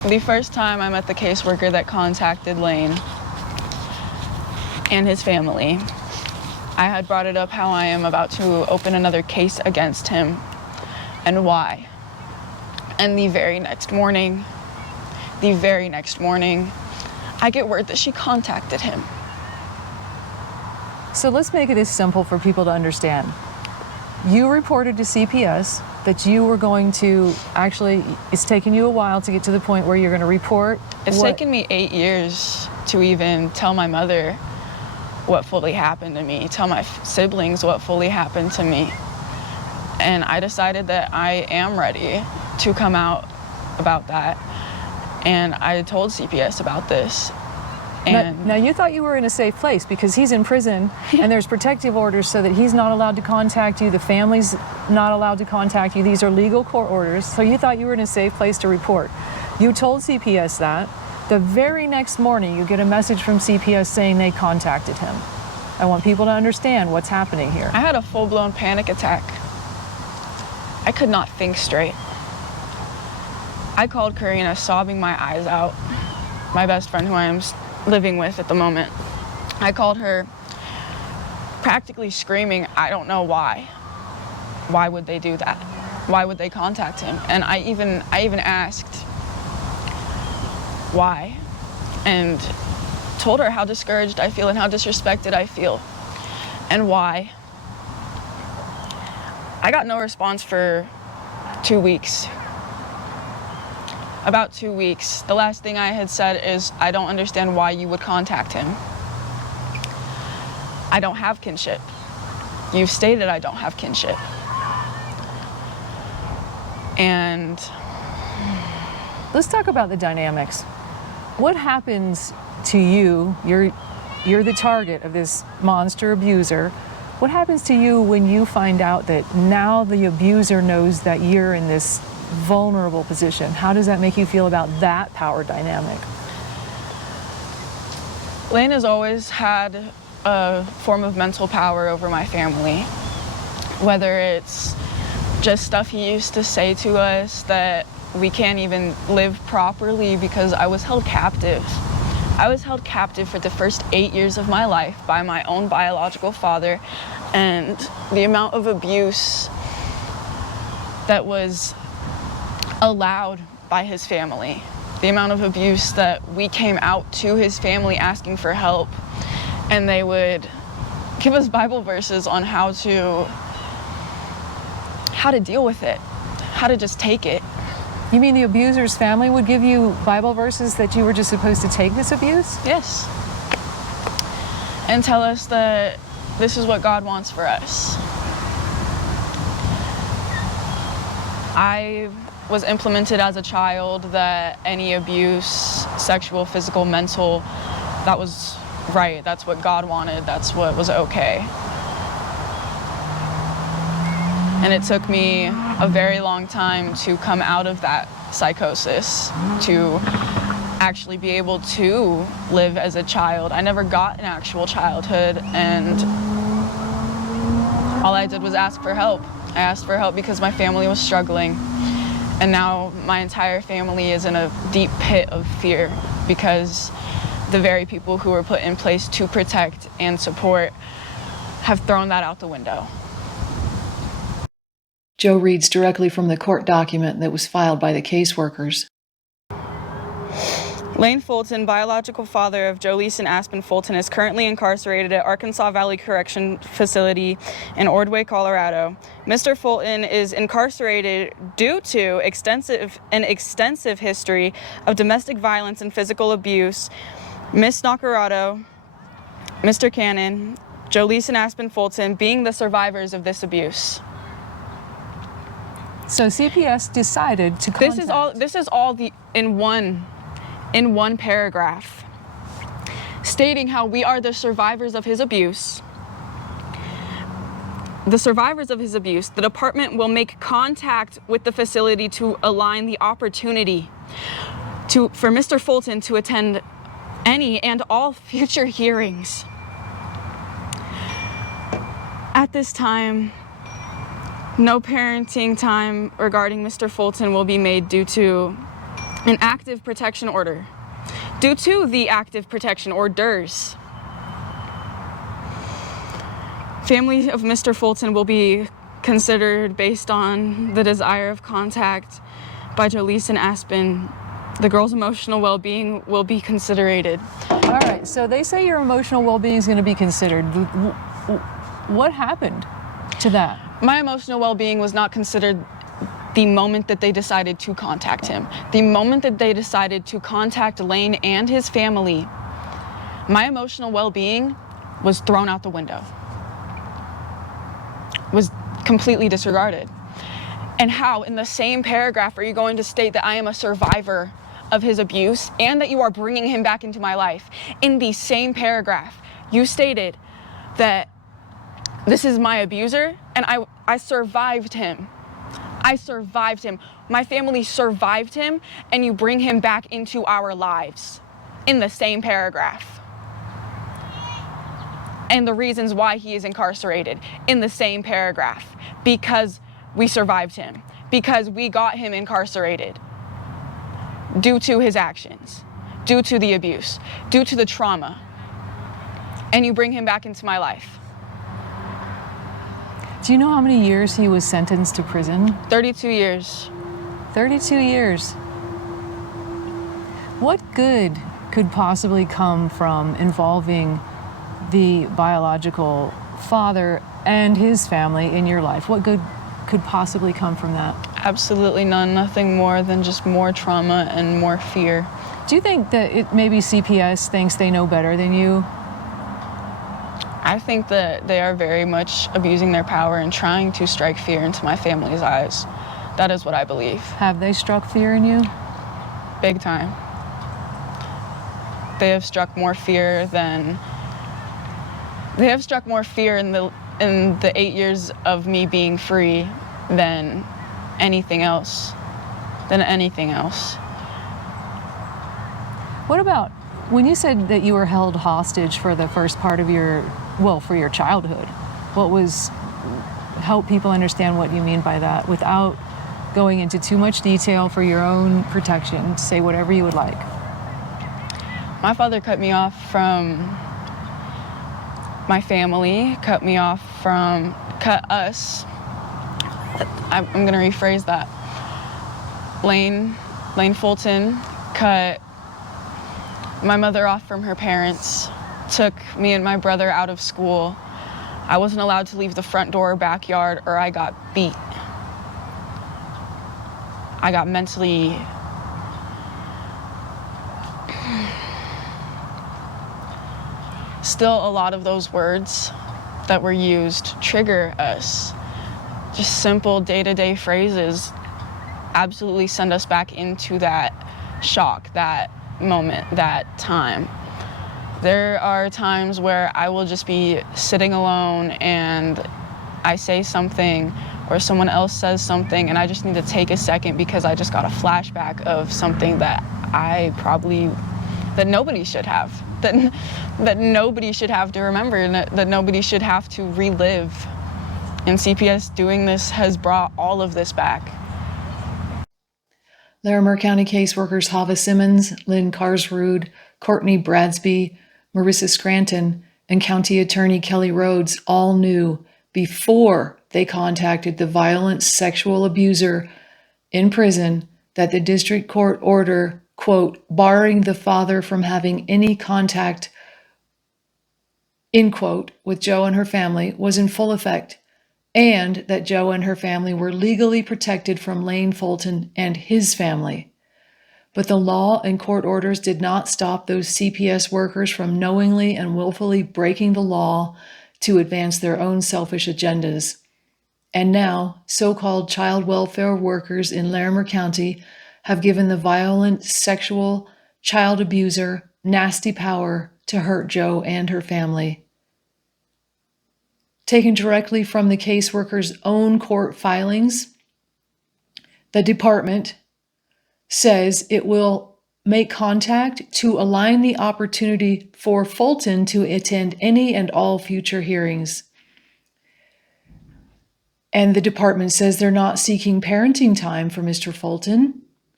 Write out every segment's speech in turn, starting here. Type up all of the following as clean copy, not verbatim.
The first time I met the caseworker that contacted Lane and his family, I had brought it up how I am about to open another case against him and why. And the very next morning, I get word that she contacted him. So let's make it as simple for people to understand. You reported to CPS that you were going to, actually, it's taken you a while to get to the point where you're going to report. It's taken me 8 years to even tell my mother what fully happened to me, tell my siblings what fully happened to me. And I decided that I am ready to come out about that. And I told CPS about this. And now you thought you were in a safe place because he's in prison and there's protective orders so that he's not allowed to contact you, the family's not allowed to contact you. These are legal court orders. So you thought you were in a safe place to report. You told CPS that. The very next morning you get a message from CPS saying they contacted him. I want people to understand what's happening here. I had a full-blown panic attack. I could not think straight. I called Karina sobbing my eyes out, my best friend who I am living with at the moment. I called her practically screaming, I don't know why. Why would they do that? Why would they contact him? And I even asked why, and told her how discouraged I feel and how disrespected I feel and why. I got no response for 2 weeks. About 2 weeks. The last thing I had said is, I don't understand why you would contact him. I don't have kinship. You've stated I don't have kinship. And let's talk about the dynamics. What happens to you? You're the target of this monster abuser. What happens to you when you find out that now the abuser knows that you're in this vulnerable position? How does that make you feel about that power dynamic? Lane has always had a form of mental power over my family, whether it's just stuff he used to say to us that we can't even live properly because I was held captive. I was held captive for the first 8 years of my life by my own biological father, and the amount of abuse that was allowed by his family, the amount of abuse that we came out to his family asking for help, and they would give us Bible verses on how to deal with it, how to just take it. You mean the abuser's family would give you Bible verses that you were just supposed to take this abuse? Yes. And tell us that this is what God wants for us. I was implemented as a child that any abuse, sexual, physical, mental, that was right. That's what God wanted. That's what was okay. And it took me a very long time to come out of that psychosis, to actually be able to live as a child. I never got an actual childhood, and all I did was ask for help. I asked for help because my family was struggling. And now my entire family is in a deep pit of fear because the very people who were put in place to protect and support have thrown that out the window. Joe reads directly from the court document that was filed by the caseworkers. Lane Fulton, biological father of Jolise and Aspen Fulton, is currently incarcerated at Arkansas Valley Correction Facility in Ordway, Colorado. Mr. Fulton is incarcerated due to an extensive history of domestic violence and physical abuse. Ms. Nacarado, Mr. Cannon, Jolise and Aspen Fulton being the survivors of this abuse. So CPS decided to contact. This is all in one paragraph, stating how we are the survivors of his abuse. The survivors of his abuse, the department will make contact with the facility to align the opportunity for Mr. Fulton to attend any and all future hearings. At this time, no parenting time regarding Mr. Fulton will be made due to an active protection order. Due to the active protection orders, family of Mr. Fulton will be considered based on the desire of contact by Jolise and Aspen. The girl's emotional well-being will be considered. All right, so they say your emotional well-being is going to be considered. What happened to that? My emotional well-being was not considered the moment that they decided to contact him. The moment that they decided to contact Lane and his family, my emotional well-being was thrown out the window, was completely disregarded. And how, in the same paragraph, are you going to state that I am a survivor of his abuse and that you are bringing him back into my life? In the same paragraph, you stated that this is my abuser and I survived him. I survived him. My family survived him, and you bring him back into our lives in the same paragraph. And the reasons why he is incarcerated in the same paragraph. Because we survived him. Because we got him incarcerated. Due to his actions. Due to the abuse. Due to the trauma. And you bring him back into my life. Do you know how many years he was sentenced to prison? 32 years. 32 years. What good could possibly come from involving the biological father and his family in your life? What good could possibly come from that? Absolutely none. Nothing more than just more trauma and more fear. Do you think that maybe CPS thinks they know better than you? I think that they are very much abusing their power and trying to strike fear into my family's eyes. That is what I believe. Have they struck fear in you? Big time. They have struck more fear than... They have struck more fear in the 8 years of me being free than anything else. What about when you said that you were held hostage for the first part of your childhood? Help people understand what you mean by that without going into too much detail for your own protection. Say whatever you would like. My father cut me off from my family, cut us. I'm gonna rephrase that. Lane Fulton cut my mother off from her parents, took me and my brother out of school. I wasn't allowed to leave the front door or backyard, or I got beat. I got mentally... Still, a lot of those words that were used trigger us. Just simple day-to-day phrases absolutely send us back into that shock, that moment, that time. There are times where I will just be sitting alone and I say something or someone else says something and I just need to take a second because I just got a flashback of something that that nobody should have, that nobody should have to remember, and that nobody should have to relive. And CPS doing this has brought all of this back. Larimer County caseworkers Hava Simmons, Lynn Carsrud, Courtney Bradsby, Marissa Scranton, and County Attorney Kelly Rhodes all knew before they contacted the violent sexual abuser in prison that the district court order, quote, barring the father from having any contact, end quote, with Jo and her family was in full effect, and that Jo and her family were legally protected from Lane Fulton and his family. But the law and court orders did not stop those CPS workers from knowingly and willfully breaking the law to advance their own selfish agendas. And now, so-called child welfare workers in Larimer County have given the violent sexual child abuser nasty power to hurt Jo and her family. Taken directly from the caseworker's own court filings, the department says it will make contact to align the opportunity for Fulton to attend any and all future hearings. And the department says they're not seeking parenting time for Mr. Fulton.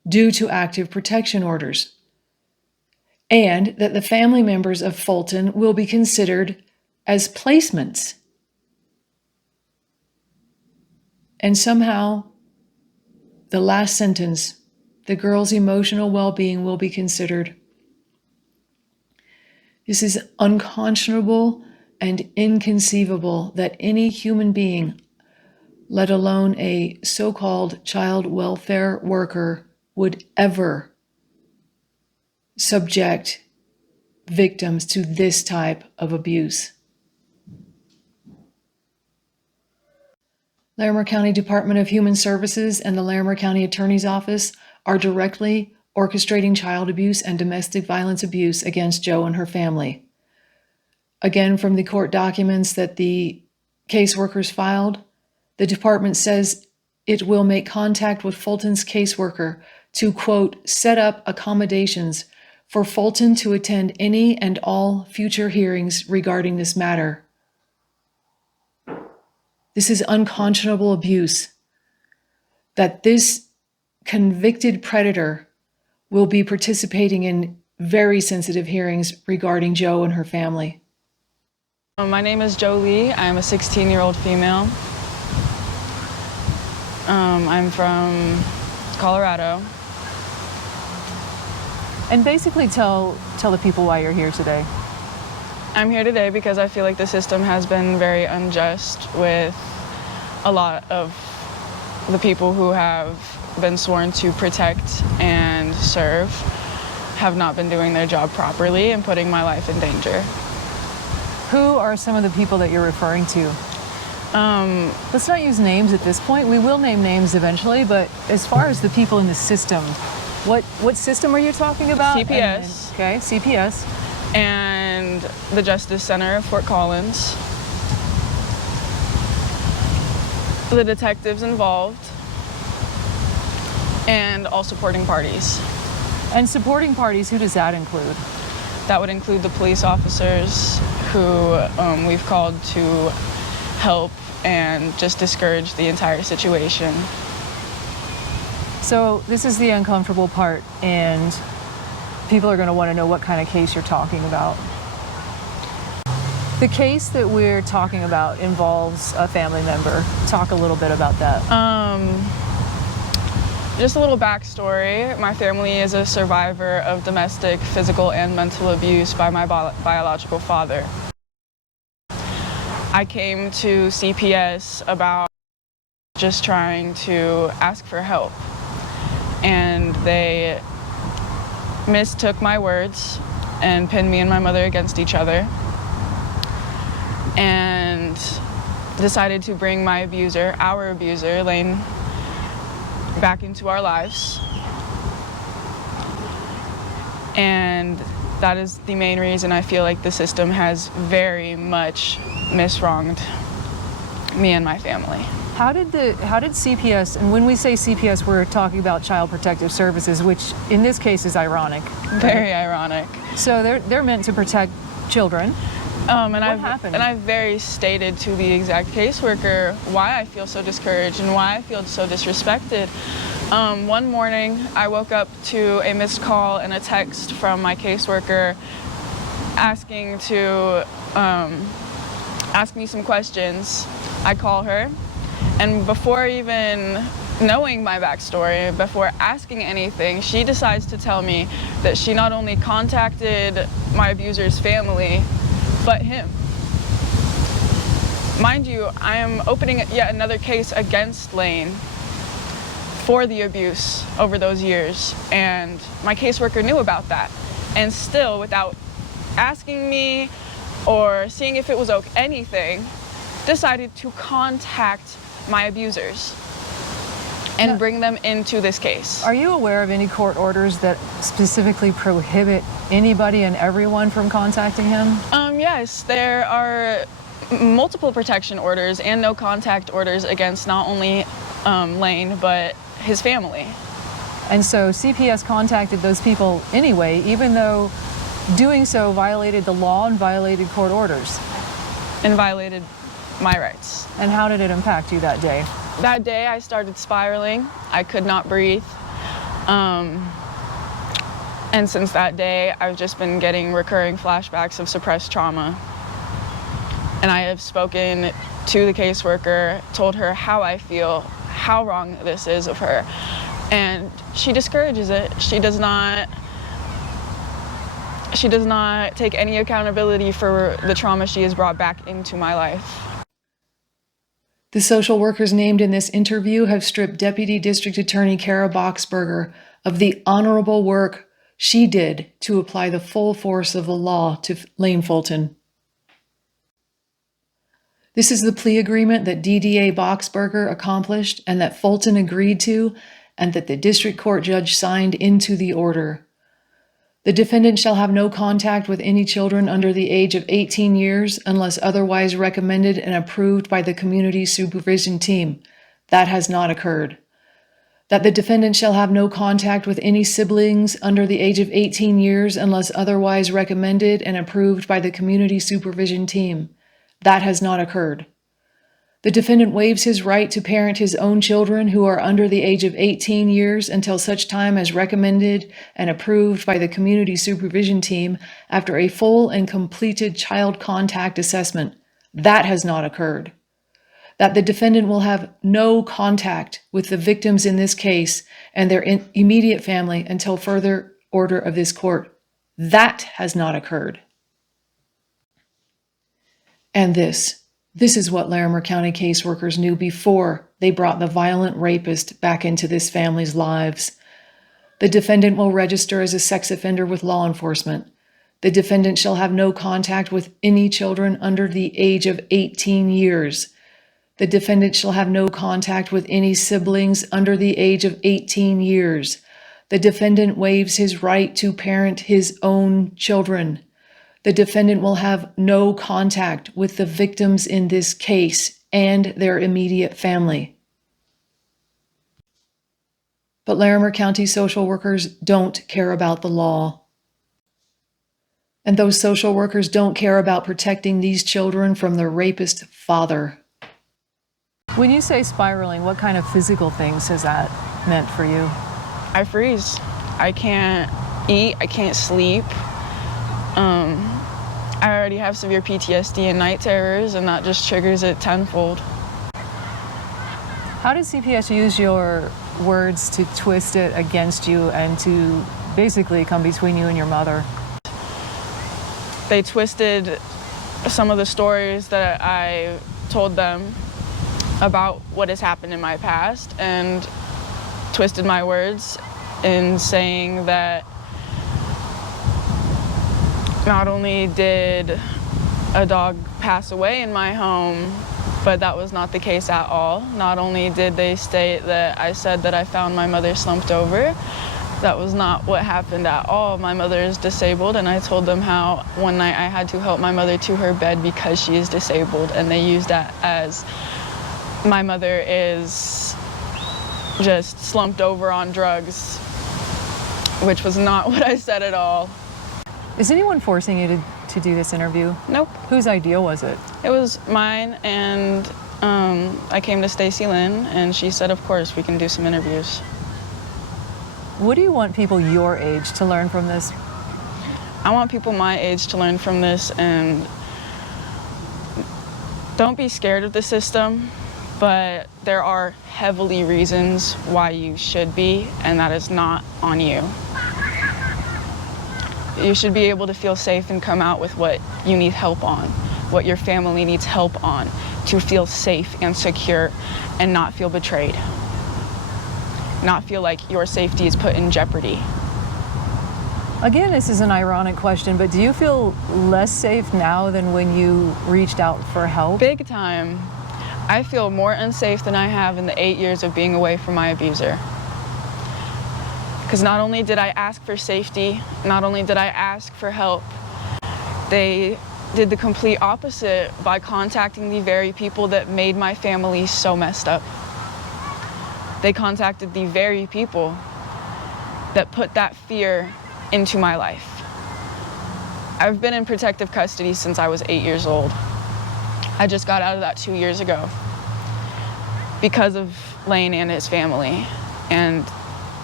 due to active protection orders, and that the family members of Fulton will be considered as placements. And somehow, the last sentence, the girl's emotional well-being will be considered. This is unconscionable and inconceivable that any human being, let alone a so-called child welfare worker, would ever subject victims to this type of abuse. Larimer County Department of Human Services and the Larimer County Attorney's Office are directly orchestrating child abuse and domestic violence abuse against Jo and her family. Again, from the court documents that the caseworkers filed, the department says it will make contact with Fulton's caseworker to, quote, set up accommodations for Fulton to attend any and all future hearings regarding this matter. This is unconscionable abuse. That this convicted predator will be participating in very sensitive hearings regarding Jo and her family. My name is Jolie. I'm a 16-year-old female. I'm from Colorado. And basically tell the people why you're here today. I'm here today because I feel like the system has been very unjust with a lot of the people who have been sworn to protect and serve have not been doing their job properly and putting my life in danger. Who are some of the people that you're referring to? Let's not use names at this point. We will name names eventually, but as far as the people in the system, what system are you talking about? CPS. Okay, CPS. And the Justice Center of Fort Collins. The detectives involved. And all supporting parties. And supporting parties, who does that include? That would include the police officers who we've called to help and just discourage the entire situation. So this is the uncomfortable part, and people are going to want to know what kind of case you're talking about. The case that we're talking about involves a family member. Talk a little bit about that. Just a little backstory. My family is a survivor of domestic, physical, and mental abuse by my biological father. I came to CPS about just trying to ask for help, and they mistook my words and pinned me and my mother against each other and decided to bring my abuser, our abuser, Lane, back into our lives. And that is the main reason I feel like the system has very much miswronged me and my family. How did CPS, and when we say CPS, we're talking about Child Protective Services, which in this case is ironic. Very ironic. So they're meant to protect children. And what happened? And I've very stated to the exact caseworker why I feel so discouraged and why I feel so disrespected. One morning, I woke up to a missed call and a text from my caseworker asking to ask me some questions. I call her, and before even knowing my backstory, before asking anything, she decides to tell me that she not only contacted my abuser's family, but him. Mind you, I am opening yet another case against Lane for the abuse over those years, and my caseworker knew about that, and still, without asking me or seeing if it was anything, decided to contact my abusers and bring them into this case. Are you aware of any court orders that specifically prohibit anybody and everyone from contacting him? Yes, there are multiple protection orders and no contact orders against not only Lane, but his family. And so CPS contacted those people anyway, even though doing so violated the law and violated court orders. And violated my rights. And how did it impact you that day? That day I started spiraling. I could not breathe. And since that day, I've just been getting recurring flashbacks of suppressed trauma. And I have spoken to the caseworker, told her how I feel, how wrong this is of her. And she discourages it. She does not take any accountability for the trauma she has brought back into my life. The social workers named in this interview have stripped Deputy District Attorney Kara Boxberger of the honorable work she did to apply the full force of the law to Lane Fulton. This is the plea agreement that DDA Boxberger accomplished and that Fulton agreed to, and that the district court judge signed into the order. The defendant shall have no contact with any children under the age of 18 years unless otherwise recommended and approved by the community supervision team. That has not occurred. That the defendant shall have no contact with any siblings under the age of 18 years unless otherwise recommended and approved by the community supervision team. That has not occurred. The defendant waives his right to parent his own children who are under the age of 18 years until such time as recommended and approved by the community supervision team after a full and completed child contact assessment. That has not occurred. That the defendant will have no contact with the victims in this case and their immediate family until further order of this court. That has not occurred. And this is what Larimer County caseworkers knew before they brought the violent rapist back into this family's lives. The defendant will register as a sex offender with law enforcement. The defendant shall have no contact with any children under the age of 18 years. The defendant shall have no contact with any siblings under the age of 18 years. The defendant waives his right to parent his own children. The defendant will have no contact with the victims in this case and their immediate family. But Larimer County social workers don't care about the law. And those social workers don't care about protecting these children from their rapist father. When you say spiraling, what kind of physical things has that meant for you? I freeze. I can't eat. I can't sleep. I already have severe PTSD and night terrors, and that just triggers it tenfold. How did CPS use your words to twist it against you and to basically come between you and your mother? They twisted some of the stories that I told them about what has happened in my past and twisted my words in saying that not only did a dog pass away in my home, but that was not the case at all. Not only did they state that I said that I found my mother slumped over, that was not what happened at all. My mother is disabled, and I told them how one night I had to help my mother to her bed because she is disabled, and they used that as my mother is just slumped over on drugs, which was not what I said at all. Is anyone forcing you to do this interview? Nope. Whose idea was it? It was mine, and I came to Stacy Lynn, and she said, of course, we can do some interviews. What do you want people your age to learn from this? I want people my age to learn from this, and don't be scared of the system, but there are heavily reasons why you should be, and that is not on you. You should be able to feel safe and come out with what you need help on, what your family needs help on, to feel safe and secure and not feel betrayed. Not feel like your safety is put in jeopardy. Again, this is an ironic question, but do you feel less safe now than when you reached out for help? Big time. I feel more unsafe than I have in the 8 years of being away from my abuser. Because not only did I ask for safety, not only did I ask for help, they did the complete opposite by contacting the very people that made my family so messed up. They contacted the very people that put that fear into my life. I've been in protective custody since I was 8 years old. I just got out of that 2 years ago because of Lane and his family. And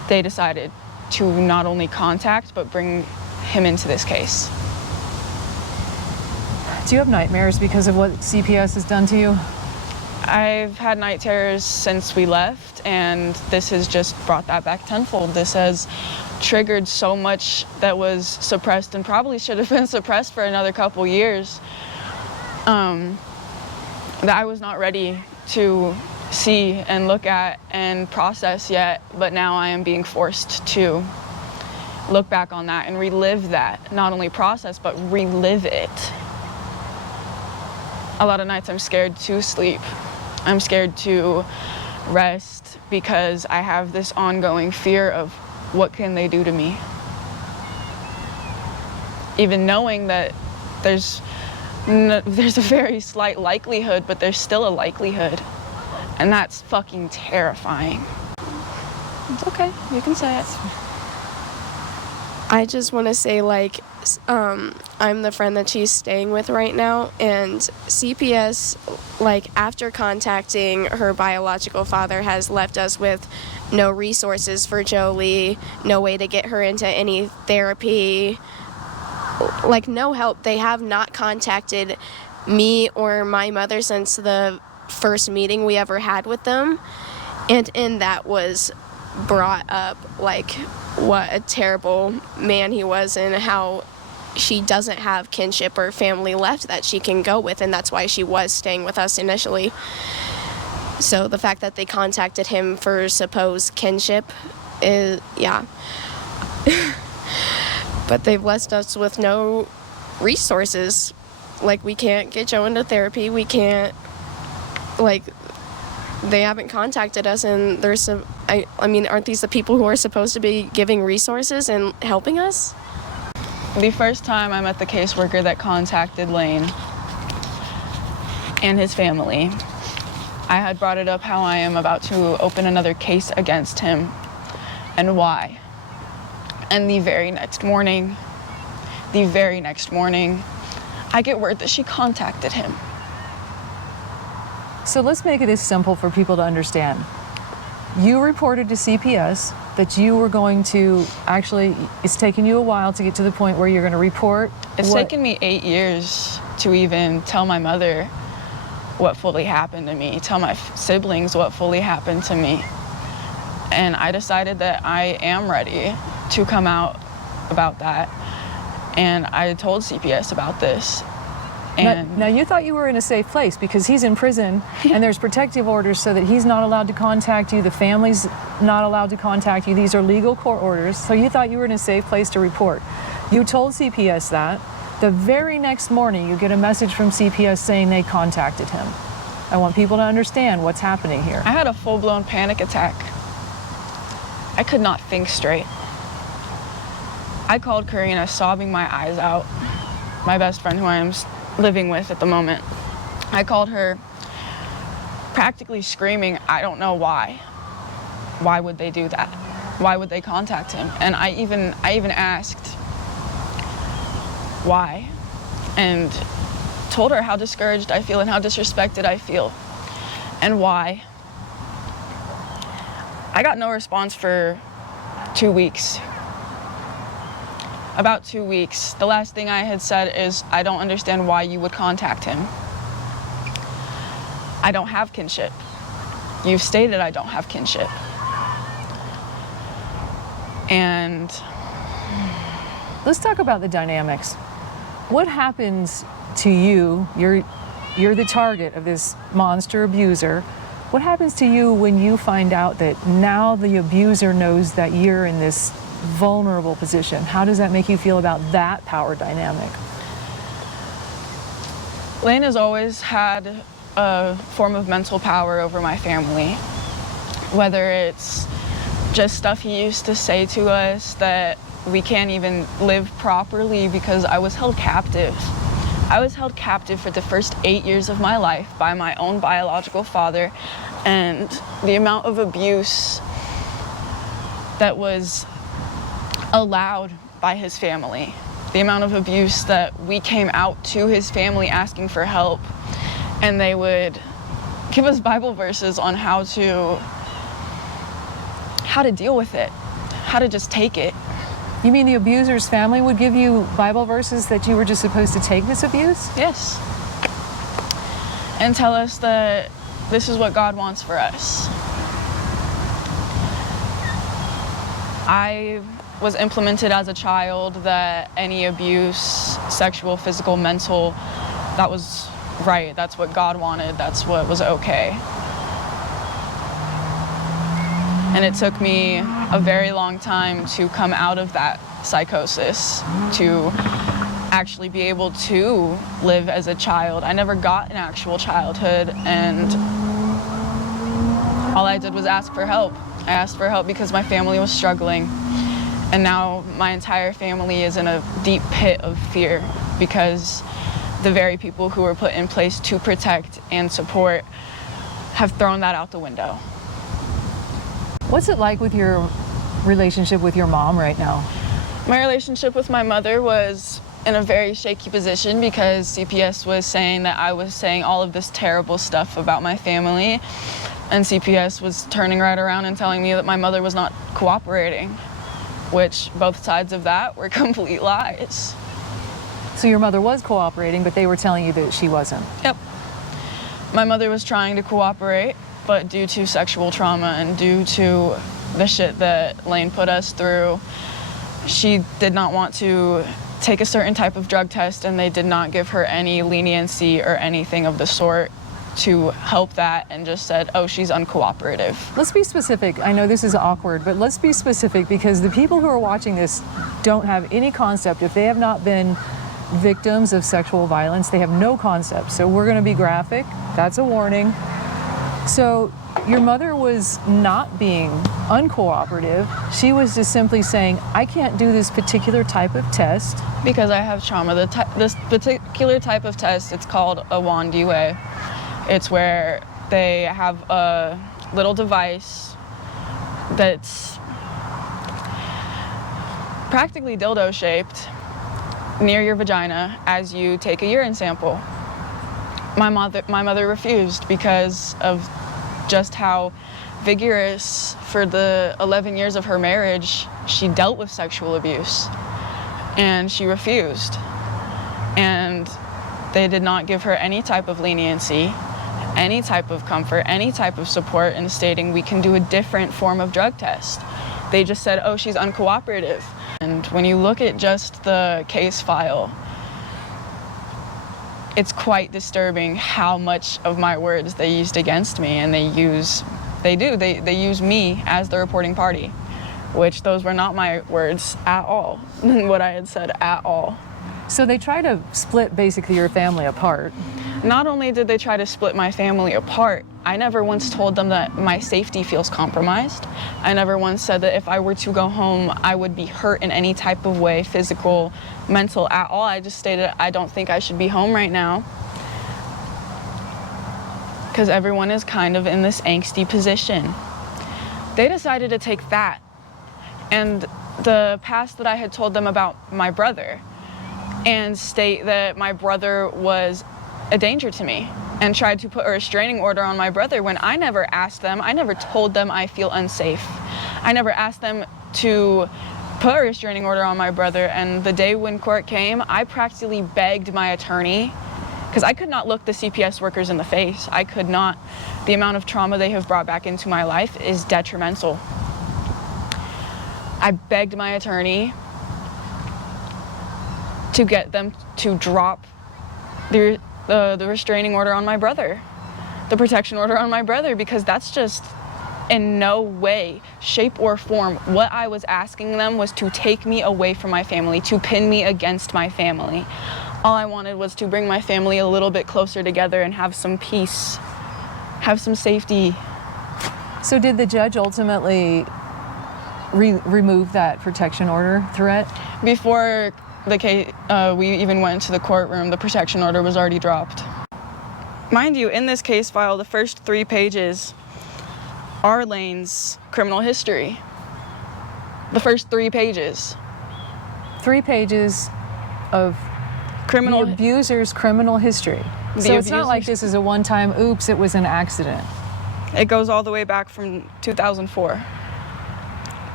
they decided to not only contact but bring him into this case. Do you have nightmares because of what CPS has done to you? I've had night terrors since we left, and this has just brought that back tenfold. This has triggered so much that was suppressed and probably should have been suppressed for another couple years, that I was not ready to see and look at and process yet, but now I am being forced to look back on that and relive that. Not only process, but relive it. A lot of nights I'm scared to sleep. I'm scared to rest because I have this ongoing fear of what can they do to me. Even knowing that there's a very slight likelihood, but there's still a likelihood. And that's fucking terrifying. It's okay, you can say it. I just want to say, like, I'm the friend that she's staying with right now, and CPS, like, after contacting her biological father, has left us with no resources for Jolie, no way to get her into any therapy, like, no help. They have not contacted me or my mother since the first meeting we ever had with them, and in that was brought up, like, what a terrible man he was and how she doesn't have kinship or family left that she can go with, and that's why she was staying with us initially. So the fact that they contacted him for supposed kinship is, yeah. But they've left us with no resources. Like, we can't get Joe into therapy. We can't, like, they haven't contacted us, and there's some, I mean, aren't these the people who are supposed to be giving resources and helping us? The first time I met the caseworker that contacted Lane and his family, I had brought it up how I am about to open another case against him and why. And the very next morning, I get word that she contacted him. So let's make it as simple for people to understand. You reported to CPS that you were going to, actually, it's taken you a while to get to the point where you're going to report. It's taken me 8 years to even tell my mother what fully happened to me, tell my siblings what fully happened to me. And I decided that I am ready to come out about that. And I told CPS about this. And now you thought you were in a safe place because he's in prison and there's protective orders so that he's not allowed to contact you, the family's not allowed to contact you. These are legal court orders, so you thought you were in a safe place to report. You told CPS that. The very next morning you get a message from CPS saying they contacted him. I want people to understand what's happening here. I had a full-blown panic attack. I could not think straight. I called Karina sobbing my eyes out, my best friend who I am living with at the moment. I called her practically screaming, I don't know why. Why would they do that? Why would they contact him? And I even asked why, and told her how discouraged I feel and how disrespected I feel and why. I got no response for 2 weeks. About 2 weeks. The last thing I had said is, I don't understand why you would contact him. I don't have kinship. You've stated I don't have kinship. And let's talk about the dynamics. What happens to you? You're the target of this monster abuser. What happens to you when you find out that now the abuser knows that you're in this vulnerable position? How does that make you feel about that power dynamic? Lane has always had a form of mental power over my family, whether it's just stuff he used to say to us that we can't even live properly because I was held captive. I was held captive for the first 8 years of my life by my own biological father, and the amount of abuse that was allowed by his family, the amount of abuse that we came out to his family asking for help, and they would give us Bible verses on how to deal with it. how to just take it. You mean the abuser's family would give you Bible verses that you were just supposed to take this abuse? Yes. And tell us that this is what God wants for us. I was implemented as a child that any abuse, sexual, physical, mental, that was right. That's what God wanted. That's what was okay. And it took me a very long time to come out of that psychosis, to actually be able to live as a child. I never got an actual childhood, and all I did was ask for help. I asked for help because my family was struggling, and now my entire family is in a deep pit of fear because the very people who were put in place to protect and support have thrown that out the window. What's it like with your relationship with your mom right now? My relationship with my mother was in a very shaky position because CPS was saying that I was saying all of this terrible stuff about my family, and CPS was turning right around and telling me that my mother was not cooperating, which both sides of that were complete lies. So your mother was cooperating, but they were telling you that she wasn't? Yep. My mother was trying to cooperate, but due to sexual trauma and due to the shit that Lane put us through, she did not want to take a certain type of drug test, and they did not give her any leniency or anything of the sort to help that, and just said, oh, she's uncooperative. Let's be specific. I know this is awkward, but let's be specific, because the people who are watching this don't have any concept. If they have not been victims of sexual violence, they have no concept. So we're going to be graphic. That's a warning. So your mother was not being uncooperative. She was just simply saying, I can't do this particular type of test. Because I have trauma. This particular type of test, it's called a wand UA. It's where they have a little device that's practically dildo shaped near your vagina as you take a urine sample. My mother refused because of just how vigorous for the 11 years of her marriage she dealt with sexual abuse, and she refused. And they did not give her any type of leniency, any type of comfort, any type of support in stating we can do a different form of drug test. They just said, oh, she's uncooperative. And when you look at just the case file, it's quite disturbing how much of my words they used against me, and they use me as the reporting party, which those were not my words at all, what I had said at all. So they try to split basically your family apart. Not only did they try to split my family apart, I never once told them that my safety feels compromised. I never once said that if I were to go home, I would be hurt in any type of way, physical, mental, at all. I just stated I don't think I should be home right now. Because everyone is kind of in this angsty position. They decided to take that and the past that I had told them about my brother and state that my brother was a danger to me, and tried to put a restraining order on my brother when I never asked them. I never told them I feel unsafe. I never asked them to put a restraining order on my brother, and the day when court came, I practically begged my attorney, because I could not look the CPS workers in the face. I could not. The amount of trauma they have brought back into my life is detrimental. I begged my attorney to get them to drop the restraining order on my brother, the protection order on my brother, because that's just in no way, shape, or form what I was asking them was to take me away from my family, to pin me against my family. All I wanted was to bring my family a little bit closer together and have some peace, have some safety. So did the judge ultimately remove that protection order threat? Before the case, we even went into the courtroom, the protection order was already dropped. Mind you, in this case file, the first 3 pages are Lane's criminal history. The first 3 pages. 3 pages of the abuser's criminal history. So it's not like this is a one-time, oops, it was an accident. It goes all the way back from 2004.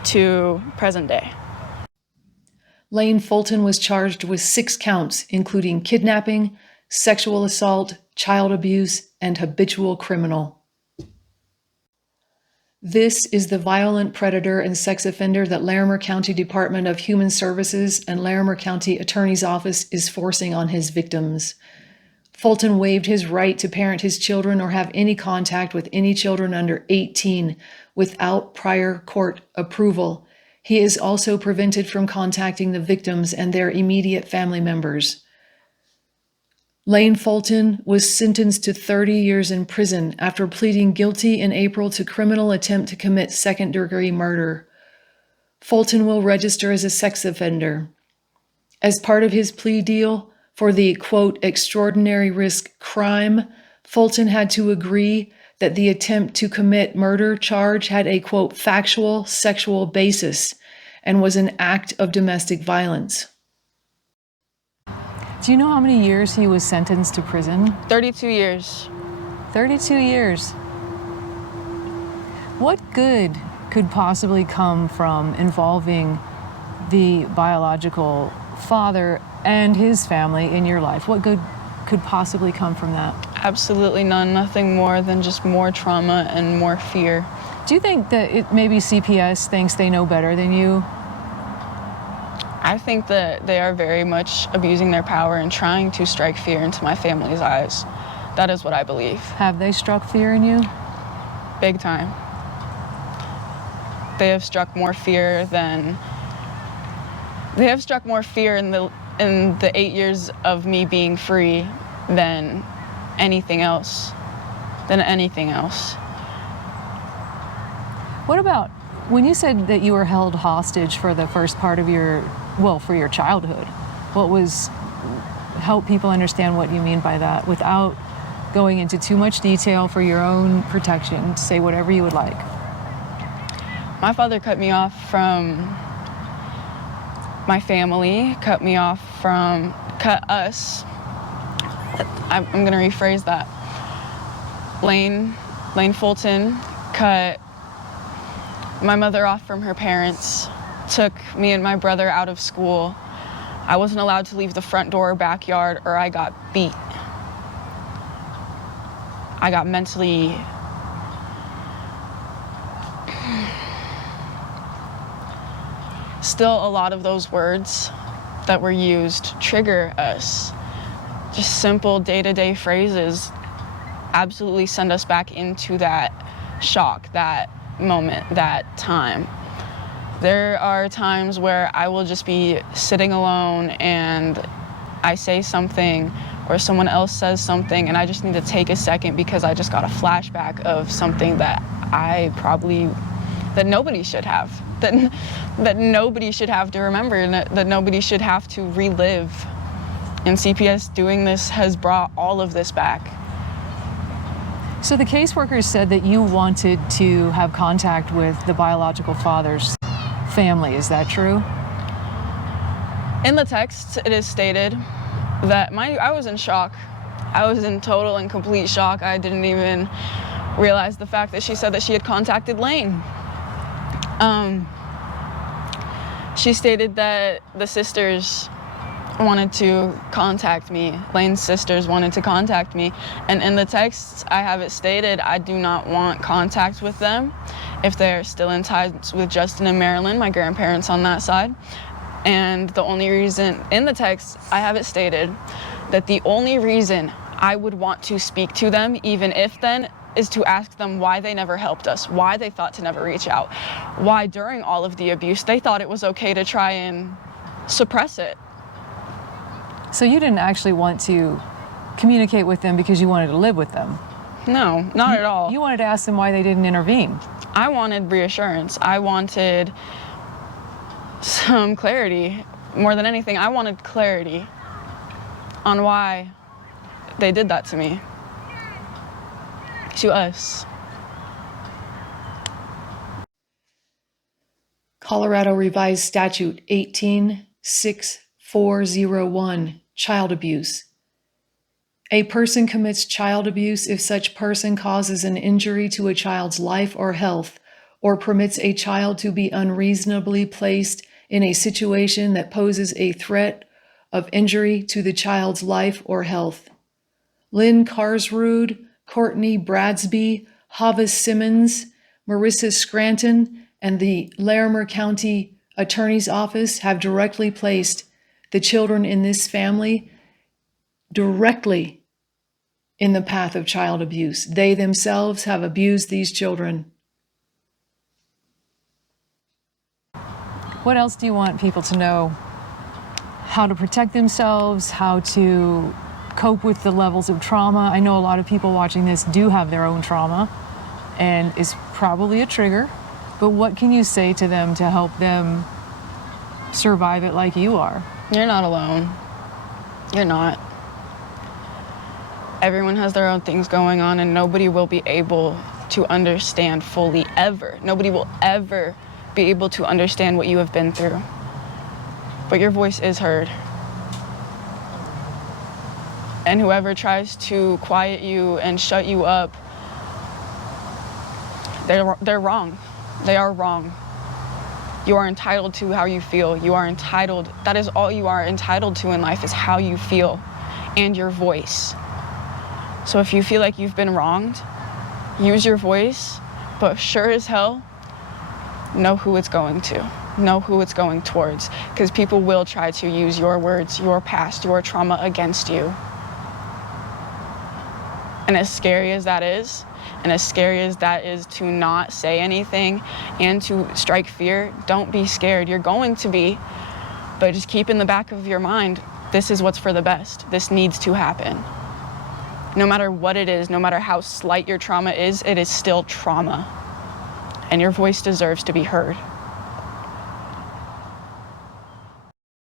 to present day. Lane Fulton was charged with 6 counts, including kidnapping, sexual assault, child abuse, and habitual criminal. This is the violent predator and sex offender that Larimer County Department of Human Services and Larimer County Attorney's Office is forcing on his victims. Fulton waived his right to parent his children or have any contact with any children under 18 without prior court approval. He is also prevented from contacting the victims and their immediate family members. Lane Fulton was sentenced to 30 years in prison after pleading guilty in April to criminal attempt to commit second-degree murder. Fulton will register as a sex offender. As part of his plea deal for the, quote, extraordinary risk crime, Fulton had to agree that the attempt to commit murder charge had a, quote, factual sexual basis and was an act of domestic violence. Do you know how many years he was sentenced to prison? 32 years. 32 years. What good could possibly come from involving the biological father and his family in your life? What good could possibly come from that? Absolutely none. Nothing more than just more trauma and more fear. Do you think that maybe CPS thinks they know better than you? I think that they are very much abusing their power and trying to strike fear into my family's eyes. That is what I believe. Have they struck fear in you? Big time. They have struck more fear in the 8 years of me being free than anything else. What about when you said that you were held hostage for the first part of for your childhood? Help people understand what you mean by that without going into too much detail for your own protection. Say whatever you would like. My father cut me off from my family, cut us. I'm going to rephrase that. Lane Fulton cut my mother off from her parents, took me and my brother out of school. I wasn't allowed to leave the front door or backyard, or I got beat. I got mentally still a lot of those words that were used trigger us. Just simple day-to-day phrases absolutely send us back into that shock, that moment, that time. There are times where I will just be sitting alone and I say something or someone else says something and I just need to take a second because I just got a flashback of something that that nobody should have, that nobody should have to remember and that nobody should have to relive. And CPS doing this has brought all of this back. So the caseworkers said that you wanted to have contact with the biological father's family. Is that true? In the text, it is stated that I was in shock. I was in total and complete shock. I didn't even realize the fact that she said that she had contacted Lane. She stated that the sisters wanted to contact me. Lane's sisters wanted to contact me. And in the text, I have it stated, I do not want contact with them if they're still in ties with Justin and Marilyn, my grandparents on that side. And the only reason, in the text, I have it stated that the only reason I would want to speak to them, even if then, is to ask them why they never helped us, why they thought to never reach out, why during all of the abuse they thought it was okay to try and suppress it. So you didn't actually want to communicate with them because you wanted to live with them? No, not at all. You wanted to ask them why they didn't intervene? I wanted reassurance. I wanted some clarity. More than anything, I wanted clarity on why they did that to me. To us. Colorado Revised Statute 186401, child abuse. A person commits child abuse if such person causes an injury to a child's life or health or permits a child to be unreasonably placed in a situation that poses a threat of injury to the child's life or health. Lynn Carsrud, Courtney Bradsby, Havis Simmons, Marissa Scranton, and the Larimer County Attorney's Office have directly placed the children in this family directly in the path of child abuse. They themselves have abused these children. What else do you want people to know? How to protect themselves, how to cope with the levels of trauma. I know a lot of people watching this do have their own trauma, and it's probably a trigger, but what can you say to them to help them survive it like you are? You're not alone. You're not. Everyone has their own things going on, and nobody will be able to understand fully ever. Nobody will ever be able to understand what you have been through. But your voice is heard. And whoever tries to quiet you and shut you up, they're wrong. They are wrong. You are entitled to how you feel. You are entitled, that is all you are entitled to in life, is how you feel and your voice. So if you feel like you've been wronged, use your voice, but sure as hell, know who it's going to. Know who it's going towards, because people will try to use your words, your past, your trauma against you. And as scary as that is, and as scary as that is to not say anything and to strike fear, don't be scared. You're going to be, but just keep in the back of your mind, this is what's for the best. This needs to happen. No matter what it is, no matter how slight your trauma is, it is still trauma. And your voice deserves to be heard.